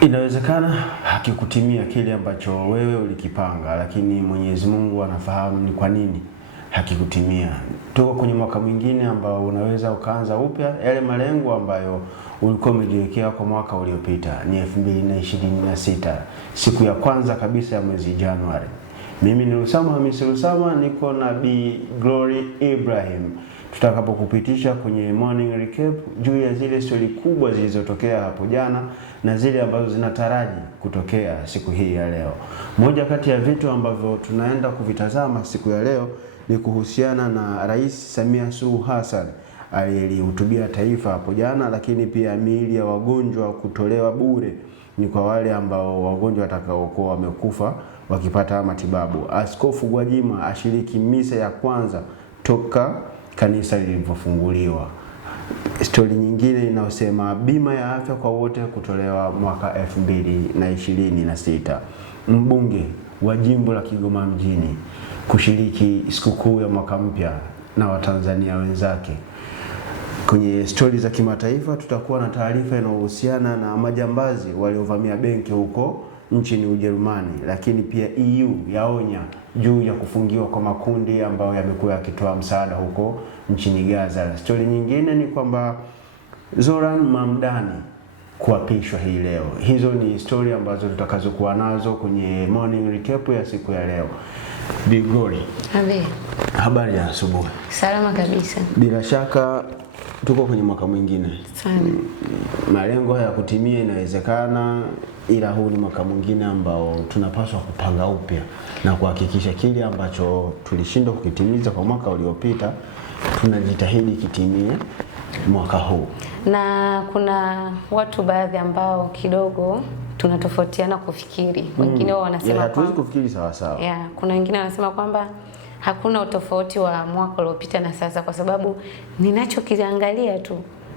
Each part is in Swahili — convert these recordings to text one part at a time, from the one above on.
Inawezekana hakikutimia kile ambacho wewe ulikipanga, lakini Mwenyezi Mungu anafahamu ni kwa nini hakikutimia. Tuko kwenye mwaka mwingine ambao unaweza ukaanza upya yale malengo ambayo ulikuwa umejiwekea kwa mwaka uliopita. Ni 2026, siku ya kwanza kabisa ya mwezi Januari. Mimi ni Lusama Hamisi Lusama, niko na Bi Glory Ibrahim. Tutakapokupitisha kwenye morning recap juu ya zile stori kubwa zilizotokea hapo jana na zile ambazo zinataraji kutokea siku hii ya leo. Moja kati ya vitu ambavyo tunaenda kuvitazama siku ya leo ni kuhusiana na Rais Samia Suluhu Hassan aliyehutubia taifa hapo jana, lakini pia miili ya wagonjwa kutolewa bure ni kwa wale ambao wagonjwa watakaokuwa wamekufa wakipata matibabu. Askofu Gwajima ashiriki misa ya kwanza toka kanisa lilivyofunguliwa. Stori nyingine inayosema bima ya afya kwa wote kutolewa mwaka 2026. Mbunge wa jimbo la Kigoma mjini kushiriki sikukuu ya mwaka mpya na Watanzania wenzake. Kwenye stori za kimataifa tutakuwa na taarifa inayohusiana na majambazi waliovamia benki huko nchini Ujerumani, lakini pia EU yaonya juu ya kufungiwa kwa makundi ambayo yamekuwa yakitoa msaada huko nchini Gaza. Stori nyingine ni kwamba Zoran Mamdani kuapishwa hii leo. Hizo ni stori ambazo tutakazokuwa nazo kwenye morning recap ya siku ya leo. Bi Glory. Abe. Habari ya asubuhi. Salama kabisa. Bila shaka tuko kwenye mwaka mwingine. Sana. Malengo haya kutimia inawezekana, ila huu ni mwaka mwingine ambao tunapaswa kupanga upya na kuhakikisha kile ambacho tulishindwa kukitimiza kwa mwaka uliopita tunajitahidi kitimie mwaka huu. Na kuna watu baadhi ambao kidogo tunatofautiana kufikiri. Wengine wao wanasema hatuwezi kufikiri sawa sawa. Kuna wengine wanasema kwamba hakuna utofauti wa mwaka uliopita na sasa, kwa sababu ninachokiangalia tu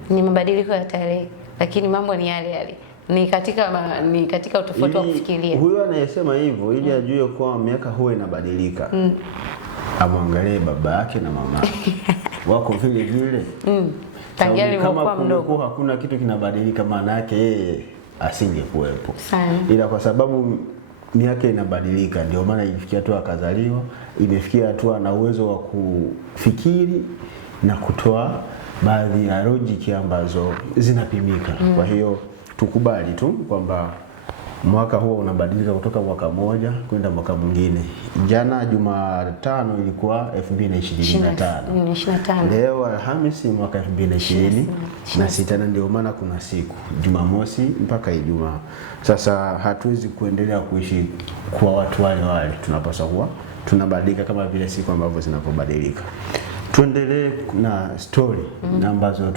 ni mabadiliko ya tarehe, lakini mambo ni yale yale. Ni katika utofauti wa kufikiria. Huyo anayesema hivyo ili ajue kwa miaka huwa inabadilika. Amwangalie baba yake na mama yake. Wako vile vile. Tangia alipokuwa mdogo hakuna kitu kinabadilika, maana yake yeye asingekuwepo. Sana. Ila kwa sababu miaka inabadilika ndio maana ilifikia tu akazaliwa, imefikia tu ana uwezo wa kufikiri na kutoa baadhi ya logic ambazo zinapimika. Kwa hiyo tukubali tu kwamba mwaka huo unabadilika kutoka mwaka mmoja kwenda mwaka mwingine. Jana Jumatano ilikuwa 2025. Leo Alhamisi mwaka 2026, na ndio maana kuna siku Jumamosi mpaka Ijumaa. Sasa hatuwezi kuendelea kuishi kwa watu wale wale, tunapaswa kuwa tunabadilika kama vile siku ambavyo zinapobadilika. Tuendelee na story ambazo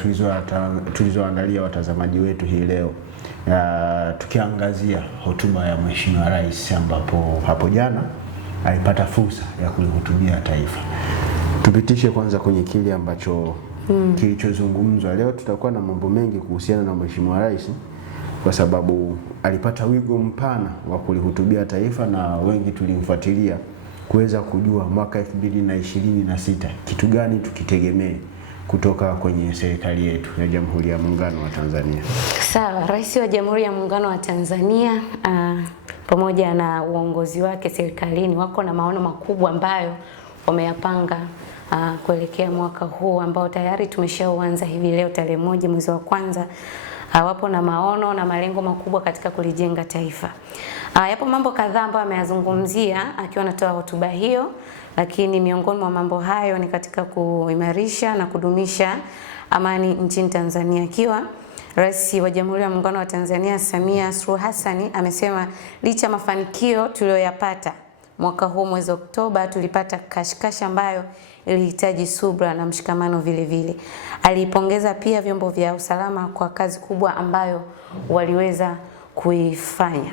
tulizoandalia watazamaji wetu hii leo. Tukiangazia hotuba ya Mheshimiwa Rais ambapo hapo jana alipata fursa ya kulihutubia taifa. Tupitishe kwanza kwenye kile ambacho kilichozungumzwa. Leo tutakuwa na mambo mengi kuhusiana na Mheshimiwa Rais kwa sababu alipata wigo mpana wa kulihutubia taifa na wengi tulimfuatilia kuweza kujua mwaka 2026 kitu gani tukitegemee kutoka kwenye serikali yetu ya Jamhuri ya Muungano wa Tanzania. Sawa, Rais wa Jamhuri ya Muungano wa Tanzania pamoja na uongozi wake serikalini wako na maono makubwa ambayo wameyapanga kuelekea mwaka huu ambao tayari tumeshauanza hivi leo tarehe 1 mwezi wa kwanza. Wapo na maono na malengo makubwa katika kulijenga taifa. Yapo mambo kadhaa ambayo ameyazungumzia akiwa anatoa hotuba hiyo, lakini miongoni mwa mambo hayo ni katika kuimarisha na kudumisha amani nchini Tanzania. Akiwa Rais wa Jamhuri ya Muungano wa Tanzania Samia Suluhu Hassan amesema licha mafanikio tuliyoyapata mwaka huu mwezi Oktoba, tulipata kashikashi ambayo ilihitaji subra na mshikamano vile vile. Alipongeza pia vyombo vya usalama kwa kazi kubwa ambayo waliweza kuifanya.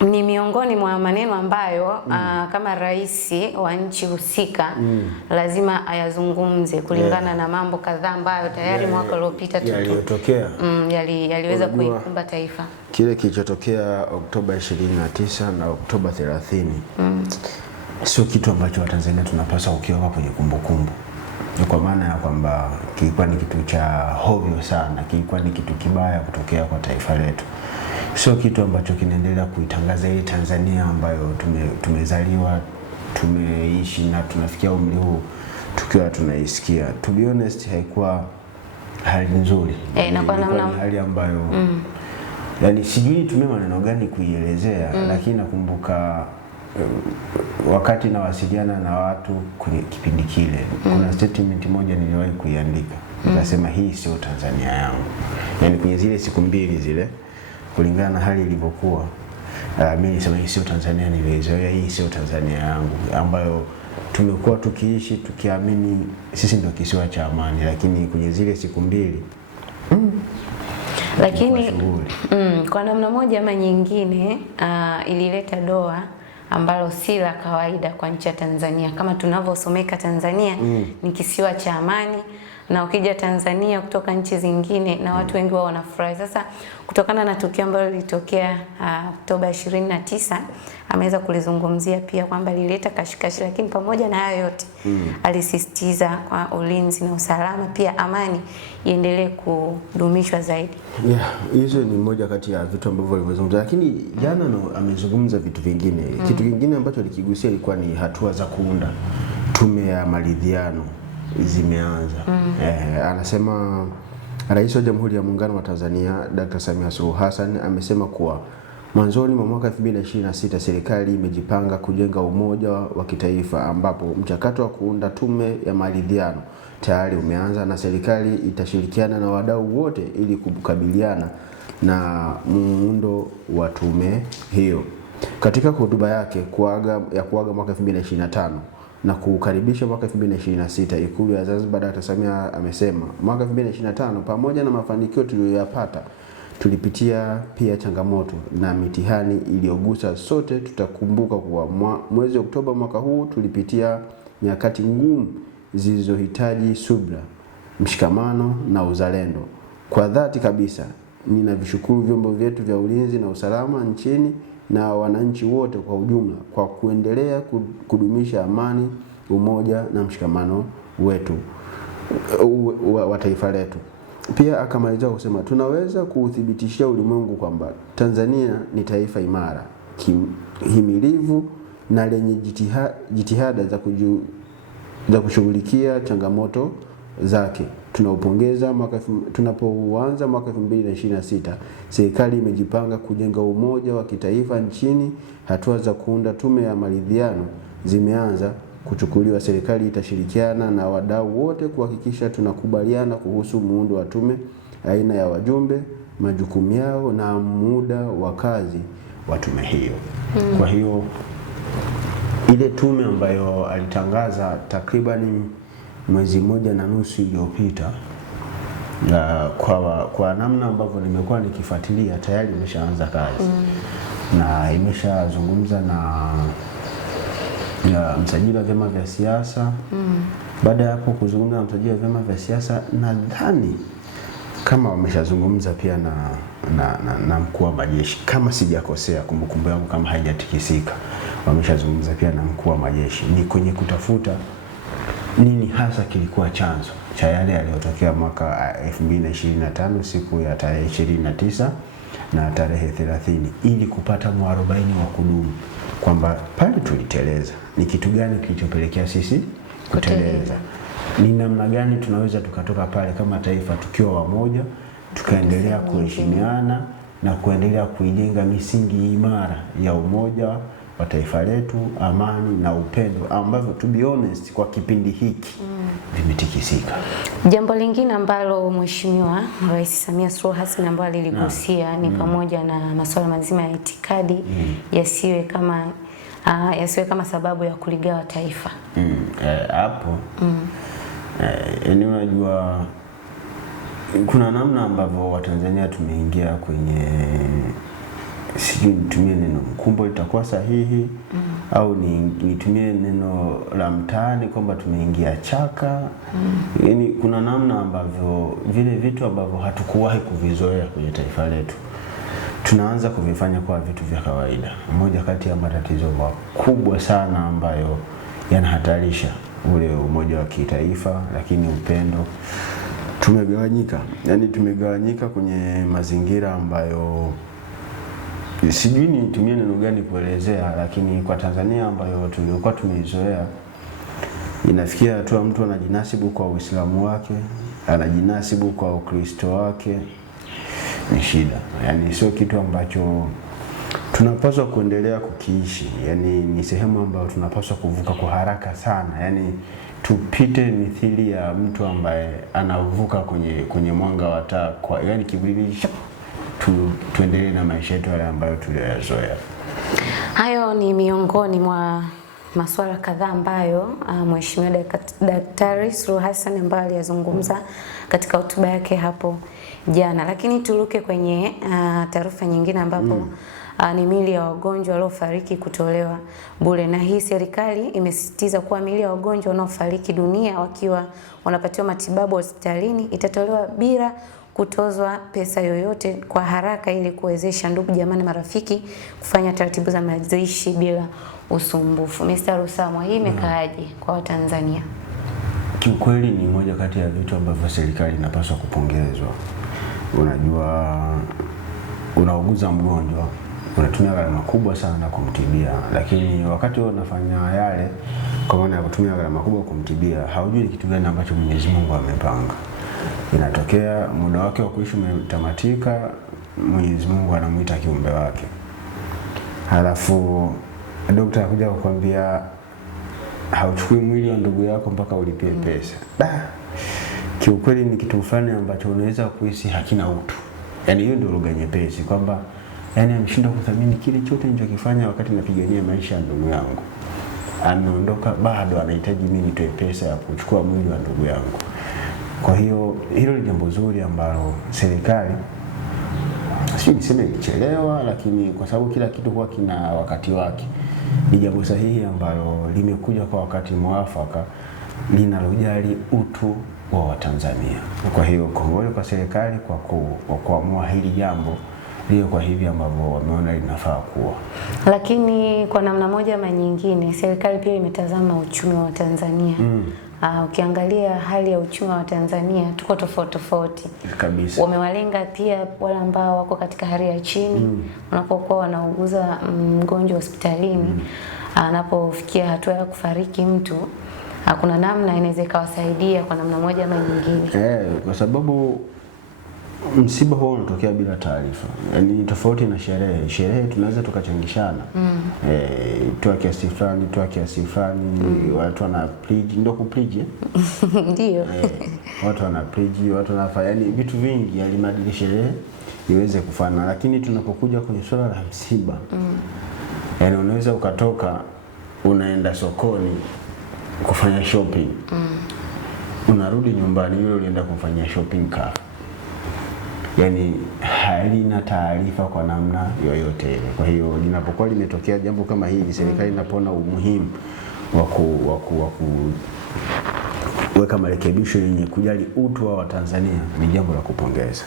Ni miongoni mwa maneno ambayo kama rais wa nchi husika lazima ayazungumze kulingana na mambo kadhaa ambayo tayari mwaka uliopita yaliweza kuikumba taifa. Kile kilichotokea Oktoba 29 na Oktoba 30 sio kitu ambacho Watanzania tunapaswa kukiweka kwenye kumbukumbu. kwa maana ya kwamba kilikuwa ni kitu cha hovyo sana, kilikuwa ni kitu kibaya kutokea kwa taifa letu. Sio kitu ambacho kinaendelea kuitangaza ile Tanzania ambayo tumezaliwa, tumeishi na tunafikia umri huu tukiwa tunaisikia. To be honest, haikuwa hali nzuri. Na kwa namna hali ambayo yani sijui nitumie maneno gani kuielezea, lakini nakumbuka wakati nawasiliana na watu kwenye kipindi kile, kuna statement moja niliwahi kuiandika. Nikasema hii sio Tanzania yangu. Yani kwenye zile siku mbili zile, kulingana na hali ilivyokuwa, mimi nilisema hii sio Tanzania niliyozoea, hii sio Tanzania yangu ambayo tumekuwa tukiishi tukiamini sisi ndio kisiwa cha amani, lakini kwenye zile siku mbili lakini kwa namna moja ama nyingine ilileta doa ambalo si la kawaida kwa nchi ya Tanzania. Kama tunavyosomeka Tanzania ni kisiwa cha amani, na ukija Tanzania kutoka nchi zingine na watu wengi wao wanafurahi. Sasa kutokana na tukio ambalo lilitokea Oktoba 29, ameweza kulizungumzia pia kwamba lilileta kashikashi, lakini pamoja na hayo yote alisisitiza kwa ulinzi na usalama, pia amani iendelee kudumishwa zaidi. Hizo ni moja kati ya vitu ambavyo alizungumza, lakini jana amezungumza vitu vingine. Kitu kingine ambacho alikigusia ilikuwa ni hatua za kuunda tume ya maridhiano zimeanza. Anasema Rais wa Jamhuri ya Muungano wa Tanzania Dr. Samia Suluhu Hassan amesema kuwa mwanzoni mwa mwaka 2026 serikali imejipanga kujenga umoja wa kitaifa, ambapo mchakato wa kuunda tume ya maridhiano tayari umeanza na serikali itashirikiana na wadau wote ili kukabiliana na muundo wa tume hiyo. Katika hotuba yake kuaga mwaka 2025 na kukaribisha mwaka 2026, Ikulu ya Zanzibar, Dr. Samia amesema mwaka 2025 pamoja na mafanikio tuliyoyapata, tulipitia pia changamoto na mitihani iliyogusa sote. Tutakumbuka kuwa mwezi Oktoba mwaka huu tulipitia nyakati ngumu zilizohitaji subira, mshikamano na uzalendo. Kwa dhati kabisa ninavishukuru vyombo vyetu vya ulinzi na usalama nchini na wananchi wote kwa ujumla kwa kuendelea kudumisha amani, umoja na mshikamano wetu wa taifa letu. Pia akamaliza kusema tunaweza kuuthibitishia ulimwengu kwamba Tanzania ni taifa imara, himilivu na lenye jitihada za kushughulikia changamoto zake. Tunapoanza mwaka 2026, serikali imejipanga kujenga umoja wa kitaifa nchini. Hatua za kuunda tume ya maridhiano zimeanza kuchukuliwa. Serikali itashirikiana na wadau wote kuhakikisha tunakubaliana kuhusu muundo wa tume, aina ya wajumbe, majukumu yao na muda wa kazi wa tume hiyo. Kwa hiyo ile tume ambayo alitangaza takriban mwezi mmoja na nusu iliyopita, kwa namna ambavyo nimekuwa nikifuatilia, tayari imeshaanza kazi na imeshazungumza na msajili wa vyama vya siasa. Baada ya hapo kuzungumza na msajili wa vyama vya siasa, nadhani kama wameshazungumza pia na mkuu wa majeshi, kama sijakosea, kumbukumbu yangu kama haijatikisika, wameshazungumza pia na mkuu wa majeshi. Ni kwenye kutafuta nini hasa kilikuwa chanzo cha yale yaliyotokea mwaka 2025 siku ya tarehe 29 na tarehe 30, ili kupata mwarobaini wa kudumu kwamba pale tuliteleza, ni kitu gani kilichopelekea sisi kuteleza, ni namna gani tunaweza tukatoka pale kama taifa tukiwa wamoja, tukaendelea kuheshimiana na kuendelea kuijenga misingi imara ya umoja wa taifa letu, amani na upendo, ambavyo to be honest kwa kipindi hiki vimetikisika. Jambo lingine ambalo Mheshimiwa Rais Samia Suluhu Hassan ambalo liligusia ni pamoja na masuala mazima ya itikadi yasiwe kama sababu ya kuligawa taifa. Hapo unajua kuna namna ambavyo Watanzania tumeingia kwenye, sijui nitumie neno mkumbo litakuwa sahihi au nitumie neno la mtaani kwamba tumeingia chaka. Yaani kuna namna ambavyo vile vitu ambavyo hatukuwahi kuvizoea kwenye taifa letu tunaanza kuvifanya kwa vitu vya kawaida. Moja kati ya matatizo makubwa sana ambayo yanahatarisha ule umoja wa kitaifa, lakini upendo. Tumegawanyika kwenye mazingira ambayo sijui nitumie neno gani kuelezea, lakini kwa Tanzania ambayo tulikuwa tumeizoea, inafikia hatua mtu anajinasibu kwa Uislamu wake, anajinasibu kwa Ukristo wake, ni shida. Yani sio kitu ambacho tunapaswa kuendelea kukiishi. Yani ni sehemu ambayo tunapaswa kuvuka kwa haraka sana. Yani tupite mithili ya mtu ambaye anavuka kwenye mwanga wa taa, kwa yani kiburi, tuendelee na maisha yetu yale ambayo tuliyoyazoea. Hayo ni miongoni mwa masuala kadhaa ambayo Mheshimiwa Daktari Suluhu Hassan ambaye aliyazungumza katika hotuba yake hapo jana. Lakini turuke kwenye taarifa nyingine ambapo ni miili ya wagonjwa waliofariki kutolewa bure, na hii serikali imesisitiza kuwa miili ya wagonjwa wanaofariki dunia wakiwa wanapatiwa matibabu hospitalini itatolewa bila kutozwa pesa yoyote kwa haraka, ili kuwezesha ndugu jamaa na marafiki kufanya taratibu za mazishi bila usumbufu. Mr. Rusamwa, hii imekaaje kwa Watanzania? Kiukweli ni moja kati ya vitu ambavyo serikali inapaswa kupongezwa. Unajua, unauguza mgonjwa, unatumia gharama kubwa sana kumtibia, lakini wakati unafanya yale kwa maana ya kutumia gharama kubwa kumtibia, haujui kitu gani ambacho Mwenyezi Mungu amepanga. Inatokea muda wake wa kuishi umetamatika, Mwenyezi Mungu anamuita kiumbe wake, halafu daktari anakuja kukwambia hauchukui mwili wa ndugu yako mpaka ulipie pesa. Kiukweli ni kitu fulani ambacho unaweza kuhisi hakina utu. Yani hiyo ndio lugha nyepesi kwamba yani ameshindwa kuthamini kile chote nilichokifanya wakati napigania maisha ya ndugu yangu. Ameondoka, bado anahitaji mimi nitoe pesa ya kuchukua mwili wa ndugu yangu. Kwa hiyo hilo ni jambo zuri ambalo serikali sio niseme ilichelewa, lakini kwa sababu kila kitu huwa kina wakati wake, ni jambo sahihi ambalo limekuja kwa wakati mwafaka, linalojali utu wa Watanzania. Kwa hiyo kongole kwa serikali kwa kuamua hili jambo ndio kwa hivi ambavyo wameona linafaa kuwa. Lakini kwa namna moja ama nyingine serikali pia imetazama uchumi wa Tanzania. Ukiangalia hali ya uchumi wa Tanzania tuko tofauti kabisa. Wamewalenga pia wale ambao wako katika hali ya chini, wanapokuwa wanauguza mgonjwa hospitalini, anapofikia hatua ya kufariki mtu, kuna namna inaweza ikawasaidia kwa namna moja ama nyingine. Kwa sababu msiba huo unatokea bila taarifa. Yaani tofauti na sherehe. Sherehe tunaweza tukachangishana. Toa kiasi fulani, watu wana pledge, ndio kupledge. Ndio. Watu wana pledge, watu wanafanya yani vitu vingi alimadili sherehe iweze kufana. Lakini tunapokuja kwenye swala la msiba, yani unaweza ukatoka unaenda sokoni kufanya shopping. Unarudi nyumbani yule ulienda kufanya shopping ka. Yani halina taarifa kwa namna yoyote ile. Kwa hiyo linapokuwa limetokea jambo kama hili, serikali inapoona umuhimu wa kuweka marekebisho yenye kujali utu wa Watanzania, ni jambo la kupongeza.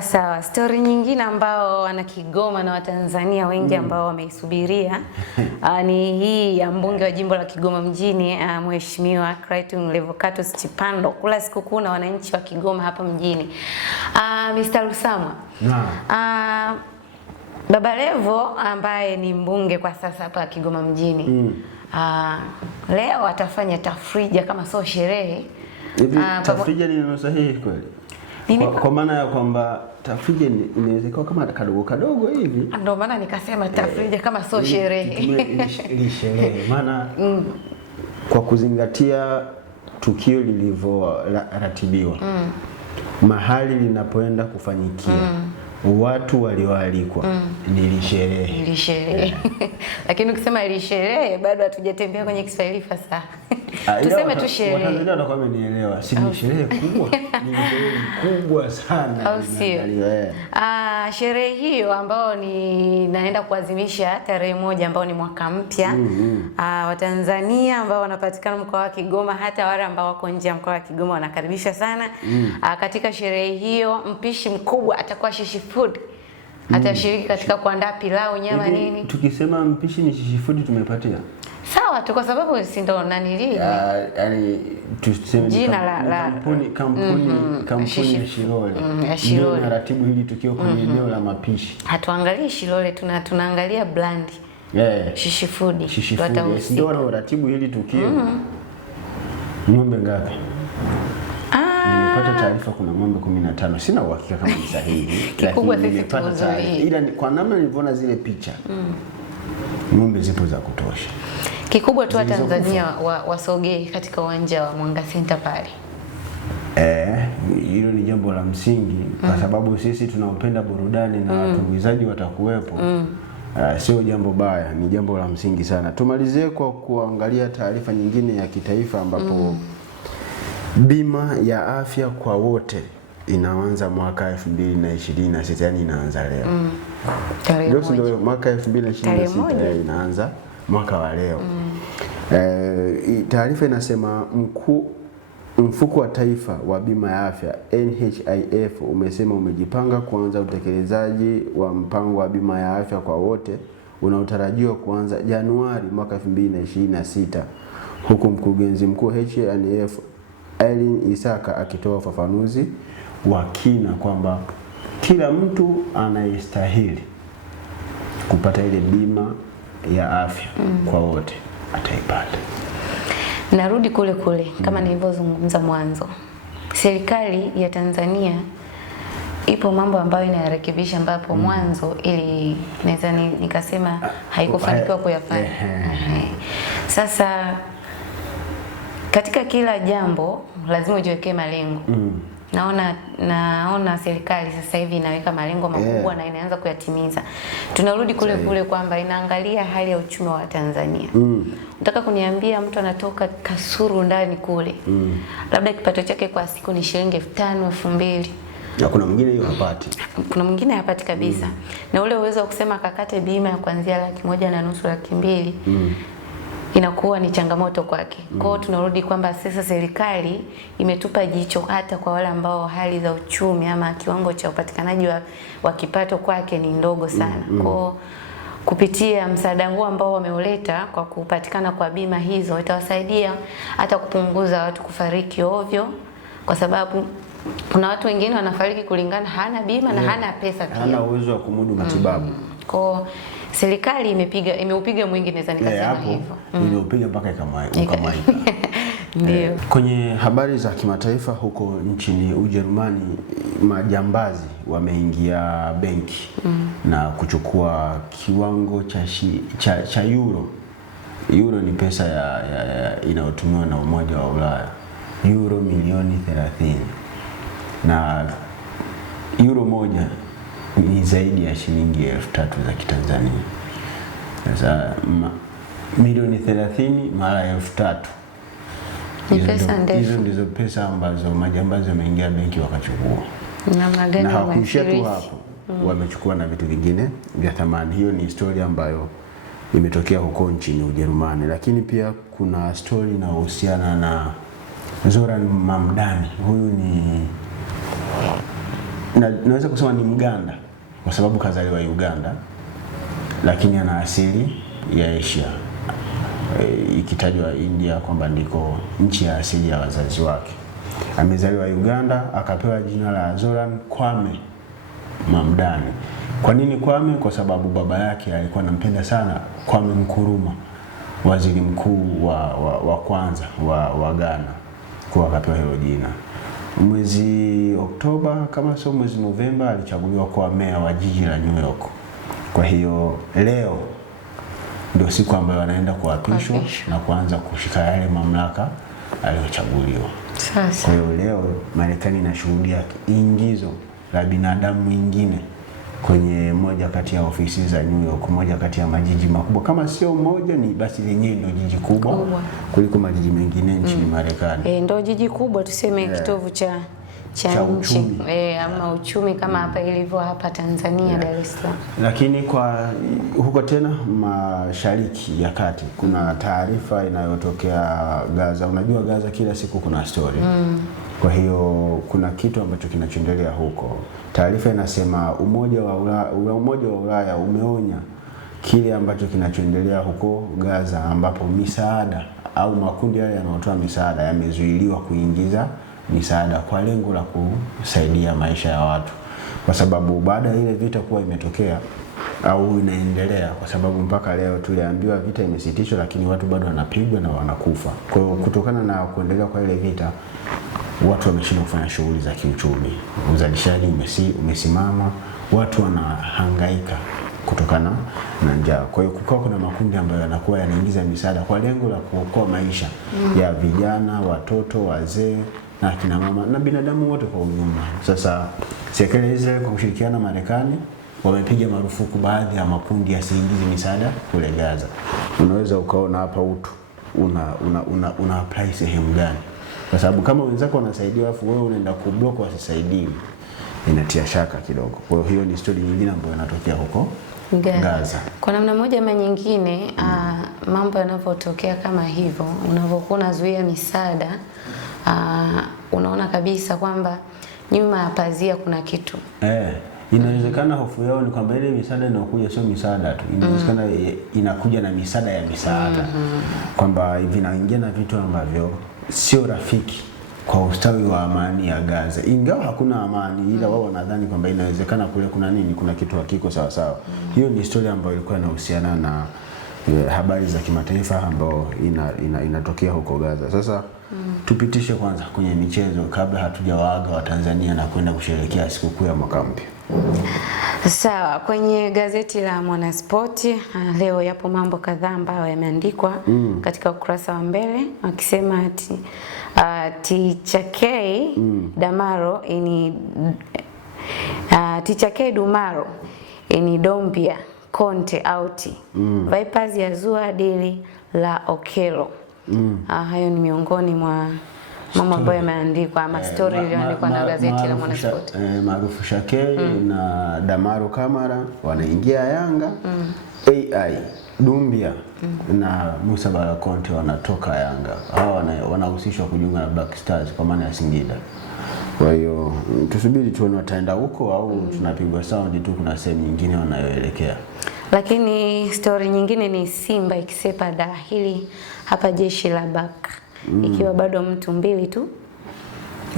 Sawa. Story nyingine ambao wana Kigoma na Watanzania wengi ambao wameisubiria ni hii ya mbunge wa jimbo la Kigoma mjini, Mheshimiwa Clayton Levocatus Chipando kula sikukuu na wananchi wa Kigoma hapa mjini. Mr. Rusamwa. Baba Levo ambaye ni mbunge kwa sasa hapa Kigoma mjini, leo atafanya tafrija kama sio sherehe. Tafrija ni neno sahihi kweli? Kwa maana ya kwamba tafrija inaweza kuwa kama kadogo hivi. Ndio maana nikasema tafrija kama sio sherehe. Ni sherehe. Maana kwa kuzingatia tukio lilivyoratibiwa, mahali linapoenda kufanyikia, watu walioalikwa, ni sherehe. Lakini ukisema ile sherehe bado hatujatembea kwenye Kiswahili fasaha. Tuseme tu sherehe. Watanzania watakuwa wamenielewa. Si ni sherehe kubwa, ni sherehe kubwa sana. Au sio? Sherehe hiyo ambao ni naenda kuadhimisha tarehe 1 ambao ni mwaka mpya. Watanzania ambao wanapatikana mkoa wa Kigoma, hata wale ambao wako nje ya mkoa wa Kigoma wanakaribishwa sana. Katika sherehe hiyo mpishi mkubwa atakuwa Shishi Food. Atashiriki katika kuandaa pilau, nyama, nini. Tukisema mpishi ni Shishi Food tumepatia. Sawa tu, kwa sababu si ndo nanili yani tuseme jina la kampuni ya Shilole ndio inaratibu hili tukio kwenye eneo la mapishi. Hatuangalii Shilole, tunaangalia brand Shishi Food. Ndio wanaratibu hili tukio. Ng'ombe ngapi? Nimepata taarifa kuna ng'ombe 15. Sina uhakika kama ni sahihi. Kikubwa sisi tuzulie. Ila kwa namna nilivyoona zile picha, ng'ombe zipo za kutosha. Kikubwa tu Tanzania wasogee katika uwanja wa Mwanga Center pale. Hilo ni jambo la msingi kwa sababu sisi tunaopenda burudani na watumbuizaji watakuwepo. Sio jambo baya, ni jambo la msingi sana. Tumalizie kwa kuangalia taarifa nyingine ya kitaifa ambapo bima ya afya kwa wote inaanza mwaka 2026, yani inaanza leo. Ndio mwaka 2026 inaanza mwaka wa leo. Taarifa inasema Mfuko wa Taifa wa Bima ya Afya NHIF umesema umejipanga kuanza utekelezaji wa mpango wa bima ya afya kwa wote unaotarajiwa kuanza Januari mwaka 2026, huku mkurugenzi mkuu NHIF Eileen Isaka akitoa ufafanuzi wa kina kwamba kila mtu anayestahili kupata ile bima ya afya kwa wote ataipata. Narudi kule kama nilivyozungumza mwanzo. Serikali ya Tanzania ipo mambo ambayo inayarekebisha ambapo mwanzo ili naweza nikasema haikufanikiwa kuyafanya. Sasa katika kila jambo lazima ujiwekee malengo. Naona serikali sasa hivi inaweka malengo makubwa na inaanza kuyatimiza. Tunarudi kule kwamba inaangalia hali ya uchumi wa Tanzania. Nataka kuniambia mtu anatoka Kasulu ndani kule. Labda kipato chake kwa siku ni shilingi 5,000, 2,000. Na kuna mwingine hiyo hapati. Kuna mwingine hapati kabisa. Na ule uwezo wa kusema akakate bima ya kuanzia 1,500,000, 2,000,000. Inakuwa ni changamoto kwake. Kwa hiyo tunarudi kwamba sasa serikali imetupa jicho hata kwa wale ambao hali za uchumi ama kiwango cha upatikanaji wa kipato kwake ni ndogo sana. Kwa kupitia msaada huu ambao wameuleta kwa kupatikana kwa bima hizo itawasaidia hata kupunguza watu kufariki ovyo, kwa sababu kuna watu wengine wanafariki kulingana hana bima na hana pesa pia. Hana uwezo wa kumudu matibabu. Kwa serikali imeupiga mwingi, naweza nikasema hivyo. Imeupiga mpaka ikamwaika. Ndio. Kwenye habari za kimataifa, huko nchini Ujerumani majambazi wameingia benki na kuchukua kiwango cha euro. Euro ni pesa inayotumiwa na Umoja wa Ulaya. Euro milioni 30. Na euro moja ni zaidi ya shilingi 3,000 za Kitanzania. Sasa milioni 30 mara 3,000. Hizo ndizo pesa ambazo majambazi wameingia benki wakachukua. Na hawakuishia tu hapo. Wamechukua na vitu vingine vya thamani. Hiyo ni historia ambayo imetokea huko nchini Ujerumani. Lakini pia kuna story inayohusiana na Zoran Mamdani. Huyu naweza kusema ni Mganda kwa sababu kazaliwa Uganda, lakini ana asili ya Asia. Ikitajwa India kwamba ndiko nchi ya asili ya wazazi wake. Amezaliwa Uganda, akapewa jina la Zoran Kwame Mamdani. Kwa nini Kwame? Kwa sababu baba yake alikuwa anampenda sana Kwame Nkrumah, waziri mkuu wa kwanza wa Ghana, kwa akapewa hilo jina. Mwezi Oktoba kama sio mwezi Novemba alichaguliwa kuwa meya wa jiji la New York. Kwa hiyo leo ndio siku ambayo anaenda kuapishwa na kuanza kushika yale mamlaka aliyochaguliwa. Sasa kwa hiyo leo Marekani inashuhudia ingizo la binadamu mwingine kwenye moja kati ya ofisi za New York, moja kati ya majiji makubwa, kama sio moja ni basi lenyewe ndio jiji kubwa kuliko majiji mengine nchini Marekani. Ndio jiji kubwa tuseme kitovu cha nchi ama uchumi kama hapa ilivyo hapa Tanzania Dar es Salaam. Lakini kwa huko tena Mashariki ya Kati kuna taarifa inayotokea Gaza. Unajua Gaza kila siku kuna story. Kwa hiyo kuna kitu ambacho kinachoendelea huko. Taarifa inasema Umoja wa Ulaya umeonya kile ambacho kinachoendelea huko Gaza, ambapo misaada au makundi yale yanayotoa misaada yamezuiliwa kuingiza misaada kwa lengo la kusaidia maisha ya watu, kwa sababu baada ya ile vita kuwa imetokea au inaendelea, kwa sababu mpaka leo tuliambiwa vita imesitishwa, lakini watu bado wanapigwa na wanakufa. Kwa hiyo kutokana na kuendelea kwa ile vita, watu wameshindwa kufanya shughuli za kiuchumi, uzalishaji umesimama, watu wanahangaika kutokana na njaa. Kwa hiyo kuna makundi ambayo yanakuwa yanaingiza misaada kwa lengo la kuokoa maisha ya vijana, watoto, wazee na kina mama na binadamu wote kwa ujumla. Sasa serikali ya Israel kwa kushirikiana na Marekani wamepiga marufuku baadhi ya makundi yasiingize misaada kule Gaza. Unaweza ukaona hapa utu una apply sehemu gani? Kwa sababu kama wenzako wanasaidia afu wewe unaenda kublock wasisaidii, inatia shaka kidogo. Kwa hiyo ni story nyingine ambayo inatokea huko Gaza. Kwa namna moja ama nyingine, mambo yanapotokea kama hivyo, unavyokuwa unazuia misaada, unaona kabisa kwamba nyuma ya pazia kuna kitu. Inawezekana hofu yao ni kwamba ile misaada inakuja sio misaada tu. Inawezekana inakuja na misaada ya misaada. Kwamba vinaingia na vitu ambavyo sio rafiki kwa ustawi wa amani ya Gaza. Ingawa hakuna amani, ila wao wanadhani kwamba inawezekana kule kuna nini, kuna kitu hakiko sawa sawa. Hiyo ni historia ambayo ilikuwa inahusiana na habari za kimataifa ambayo inatokea huko Gaza. Sasa tupitishe kwanza kwenye michezo kabla hatujawaaga wa Tanzania na kwenda kusherehekea sikukuu ya mwaka mpya. Sawa, kwenye gazeti la Mwanaspoti leo yapo mambo kadhaa ambayo yameandikwa katika ukurasa wa mbele, akisema ati Ticha K Damaro Ticha K Dumaro Dombia Conte out. Vipers ya zua dili la Okelo. Hayo ni miongoni mwa mambo ambayo yameandikwa ama story iliyoandikwa na gazeti la Mwanaspoti. Maarufu Shakei na Damaro Kamara wanaingia Yanga. AI Dumbia na Musa Bala Conte wanatoka Yanga. Hao wanahusishwa kujiunga na Black Stars kwa maana ya Singida. Kwa hiyo tusubiri tuone wataenda huko au tunapigwa sound tu kuna sehemu nyingine wanayoelekea. Lakini story nyingine ni Simba ikisepa dahili hapa jeshi la Baka. Ikiwa bado mtu mbili tu.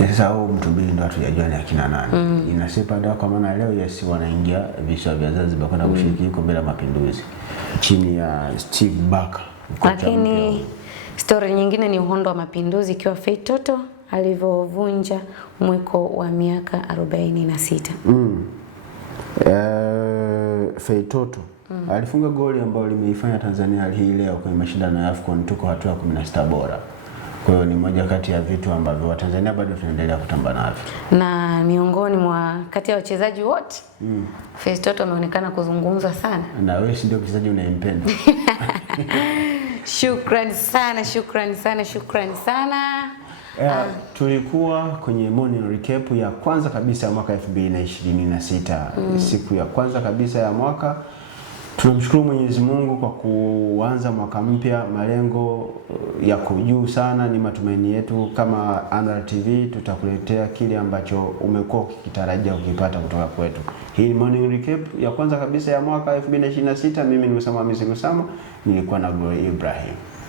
Sasa hao mtu mbili ndio hatujajua ni akina nani. Inasepa dawa kwa maana leo wanaingia visiwa vya Zanzibar kwenda kushiriki kombe la mapinduzi chini ya Steve Baka. Lakini story nyingine ni uhondo wa mapinduzi ikiwa Feitoto alivyovunja mweko wa miaka 46. Feitoto alifunga goli ambalo limeifanya Tanzania hii leo kwenye mashindano ya AFCON, tuko hatua ya 16 bora. Kwa hiyo ni moja kati ya vitu ambavyo Watanzania bado tunaendelea kutambana navyo. Na miongoni mwa kati ya wachezaji wote, Feitoto ameonekana kuzungumza sana. Na wewe si ndio mchezaji unayempenda? Shukrani sana. Tulikuwa kwenye morning recap ya kwanza kabisa ya mwaka 2026. Siku ya kwanza kabisa ya mwaka. Tunamshukuru Mwenyezi Mungu kwa kuanza mwaka mpya, malengo yako juu sana. Ni matumaini yetu kama Anwar TV tutakuletea kile ambacho umekuwa ukikitarajia ukipata kutoka kwetu. Hii ni morning recap ya kwanza kabisa ya mwaka 2026. Mimi ni Usama Hamisi Usama, nilikuwa na Glory Ibrahim.